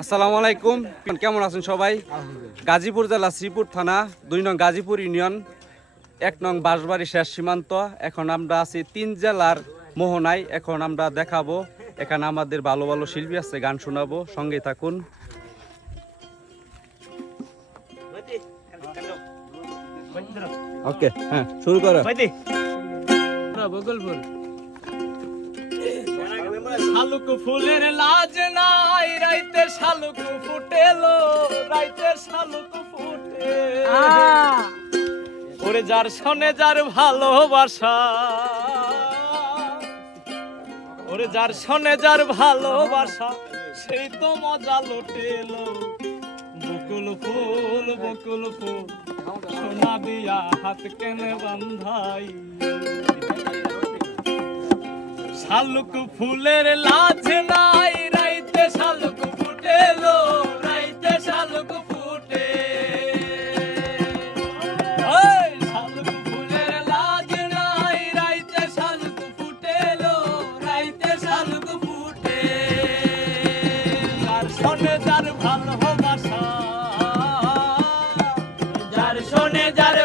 আসসালামু আলাইকুম, কেমন আছেন সবাই? গাজীপুর জেলা শ্রীপুর থানা 2 নং গাজীপুর ইউনিয়ন 1 নং বাঁশবাড়ি শেষ সীমান্ত। এখন আমরা আছি 3 জেলার মোহনায়। এখন আমরা দেখাবো, এখানে আমাদের ভালো ভালো শিল্পী আছে, গান শোনাবো, সঙ্গে থাকুন। ওকে, হ্যাঁ শুরু করো। শালুক ফুলের লাজ নাই, রাইতে শালুক ফুটেলো, রাইতে শালুক ফুটে। ওরে যার সনে যার ভালোবাসা, ওরে যার সনে যার ভালোবাসা, সেই তো মজা লুটেলো। বকুল ফুল সোনা দিয়া হাত কেনে বান্ধাই। শালুক ফুলের লাজ নাই, রাইতে শালুক ফুটেলো, রাইতে শালুক ফুটে। শালুক ফুলের লাজ নাই, রাইতে শালুক ফুটেলো, রাইতে শালুক ফুটে। যার শোনে যার ভালোবাসা, যার শোনে যার